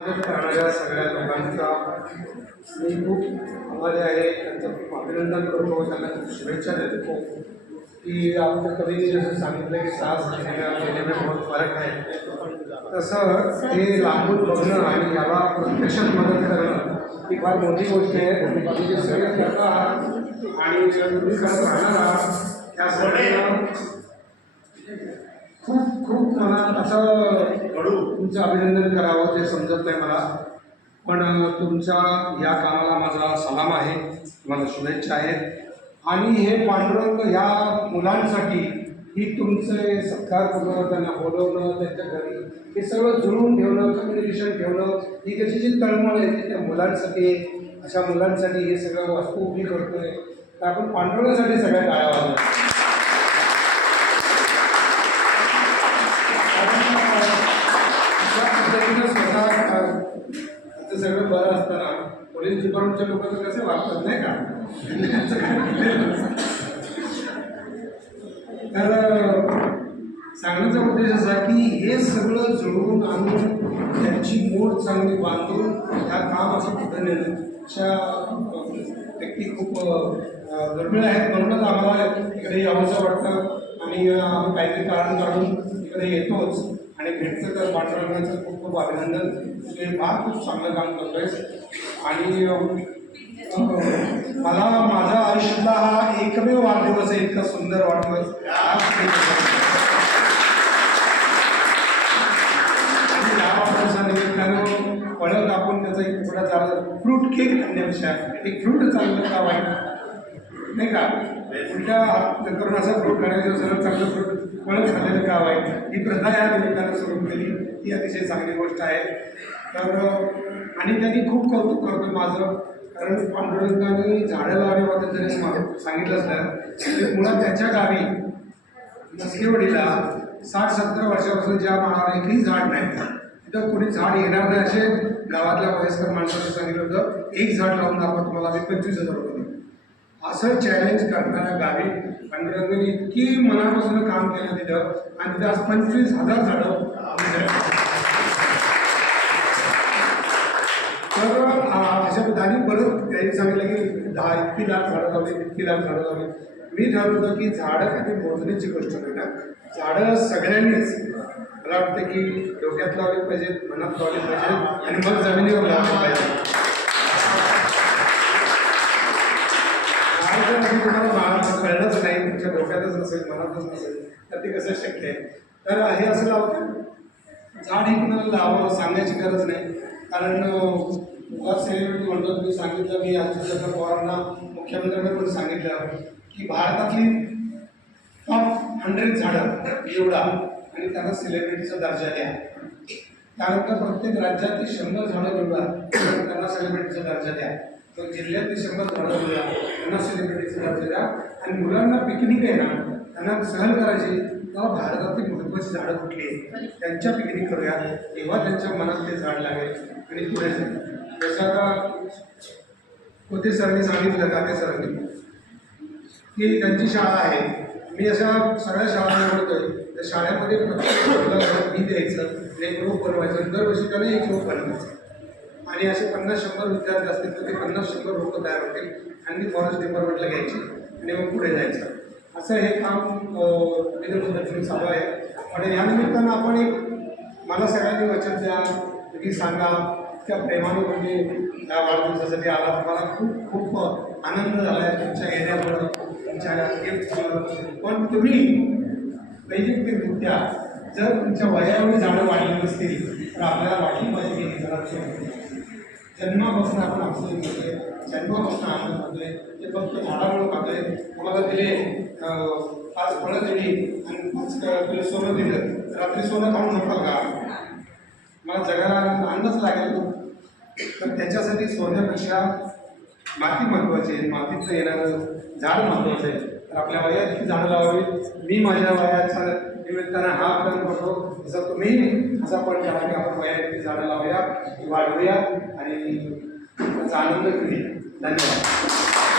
मदत करणाऱ्या सगळ्या लोकांचा मी खूप आभारी आहे. त्यांचं खूप अभिनंदन करतो, त्यांना खूप शुभेच्छा देतो की आमच्या कवीने जसं सांगितलं की सास घेणे में बहुत फरक आहे, तसं हे लांबून बघणं आणि याला प्रत्यक्षात मदत करणं ही फार मोठी गोष्ट आहे. तुम्ही जे सगळे करता आहात आणि तुम्ही करत राहणार आहात त्या सगळ्यांना खूप खूप मला असं तुमचं अभिनंदन करावं ते समजत नाही मला, पण तुमच्या या कामाला माझा सलाम आहे, मला शुभेच्छा आहेत. आणि हे पांडुरंग ह्या मुलांसाठी ही तुमचे सत्कार करणं, त्यांना बोलवणं, त्यांच्या घरी हे सगळं जुळवून ठेवणं, कम्युनिकेशन ठेवणं, ही त्याची जी तळमळ आहे ती त्या मुलांसाठी, अशा मुलांसाठी हे सगळं वस्तू उभी करतोय. तर आपण पांडुरंगासाठी सगळ्या टाळ्या वाजवतो. सगळं बरं असताना पोलीस डिपार्टमेंटच्या लोकांचं कसे वागतात नाही का. तर सांगण्याचा उद्देश असा की हे सगळं जुळवून आणून त्यांची मोड चांगली बांधून ह्या काम असं पुढे नेलं अशा व्यक्ती खूप दुर्मिळ आहेत. म्हणूनच आम्हाला इकडे यावंसं वाटतं आणि आम्ही काहीतरी कारण काढून इकडे येतोच आणि भेटतं. तर पांडुरंगाचं खूप खूप अभिनंदन. तुम्ही फार खूप चांगलं काम करतोयस आणि मला माझ्या आयुष्यातला हा एकमेव वाढदिवस आहे, इतका सुंदर वाढदिवस. आणि या वाढदिवसानिमित्तानं फळं कापून त्याचा एक थोडा चाललं फ्रूट केक आणण्यापेक्षा एक फ्रूट चाललं का वाईट नाही का. उलट्या करून असा फ्रूट खाण्याचं सगळं चांगलं फ्रूट फळं खाल्लेलं का वाईट, ही प्रथा या निमित्तानं सुरू केली, ही अतिशय चांगली गोष्ट आहे. तर आणि त्यांनी खूप कौतुक करतो माझं, कारण पांडुरंगाने झाडं लावण्याबद्दल जरी सांगितलं असलं मुळात त्याच्या गावी मस्केवाडीला 60-70 वर्षापासून ज्या मानावर एकही झाड नाही, तिथं कोणी झाड येणार नाही असे गावातल्या वयस्कर माणसाने सांगितलं होतं. एक झाड लावून दाखवा तुम्हाला आम्ही 25,000 रुपये देऊ. असं चॅलेंज करणाऱ्या गावी पांडुरंगाने इतकी मनापासून काम केलं तिथं आणि तिथं आज 25,000 झाडं. तर अशाबद्दल परत त्यांनी सांगितलं की इतकी लाख झाडं लावली, इतकी लाख झाडं लावली. मी ठरवलं की झाडं कधी मोजण्याची गोष्ट नाही ना, झाडं सगळ्यांनीच मला वाटतं की डोक्यात लावली पाहिजेत, मनात लावली पाहिजे आणि मग जमिनीवर लावली पाहिजे. तुम्हाला कळलंच नाही, तुमच्या डोक्यातच नसेल, मनातच नसेल, तर ते कसं शक्य आहे. तर हे असं लावतं झाड हे कुणाला लावावं सांगायची गरज नाही, कारण उगाच सेलिब्रिटी म्हणतो. मी सांगितलं, मी आजच्या पवारांना मुख्यमंत्र्यांना पण सांगितलं की भारतातली टॉप 100 झाडं निवडा आणि त्यांना सेलिब्रिटीचा दर्जा द्या. त्यानंतर प्रत्येक राज्यातली 100 झाडं निवडा, त्यांना सेलिब्रिटीचा दर्जा द्या. तर जिल्ह्यातली 100 झाडं निवडा, त्यांना सेलिब्रिटीचा दर्जा द्या. आणि मुलांना पिकनिक आहे ना, त्यांना सहल करायची, तेव्हा भारतातली महत्त्वाची झाडं कुठली आहेत त्यांच्या पिकनिक करूया, तेव्हा त्यांच्या मनात ते झाड लागेल आणि पुढे जाईल. जसं आता होते सरांनी सांगितलं का ते सरांनी की त्यांची शाळा आहे. मी अशा सगळ्या शाळा निवडतोय, त्या शाळेमध्ये प्रत्येक मी द्यायचं आणि एक ग्रुप बनवायचं, दरवर्षी त्याला एक ग्रुप बनवायचं आणि असे 50-100 विद्यार्थी असतील तर ते 50-100 लोक तयार होतील आणि ती फॉरेस्ट डिपार्टमेंटला घ्यायची आणि मग पुढे जायचं. असं हे काम विविध पद्धतीने चालू आहे. पण या निमित्तानं आपण एक मला सगळ्यांनी वचन द्या, तुम्ही सांगा त्या प्रेमाने म्हणजे या वाढदिवसासाठी आला. मला खूप खूप आनंद झाला आहे तुमच्या येण्यामुळं, तुमच्या गिफ्टमुळं. पण तुम्ही वैयक्तिकरित्या जर तुमच्या वयाएवढी झाडं वाढली नसतील तर आपल्याला वाटली पाहिजे की घरात जन्मापासून आपण ऑक्सिजन घेतोय, जन्मापासून आनंद खातोय, ते फक्त झाडामुळं खातोय. तुम्हाला दिले 5 फळं दिली आणि 5 किलो सोनं दिलं, रात्री सोनं खाऊन झोपाल का? मला जगाला अन्नच लागेल. तर त्याच्यासाठी सोन्यापेक्षा माती महत्त्वाची आहे, मातीतनं येणारं झाड महत्त्वाचं आहे. तर आपल्या वयात ही झाडं लावावी. मी माझ्या वयाच्या निमित्तानं हा आपण करतो, जसं तुम्ही असा पण करा की आपण वयात ही झाडं लावूया, वाढवूया आणि त्याचा आनंद घेऊया. धन्यवाद.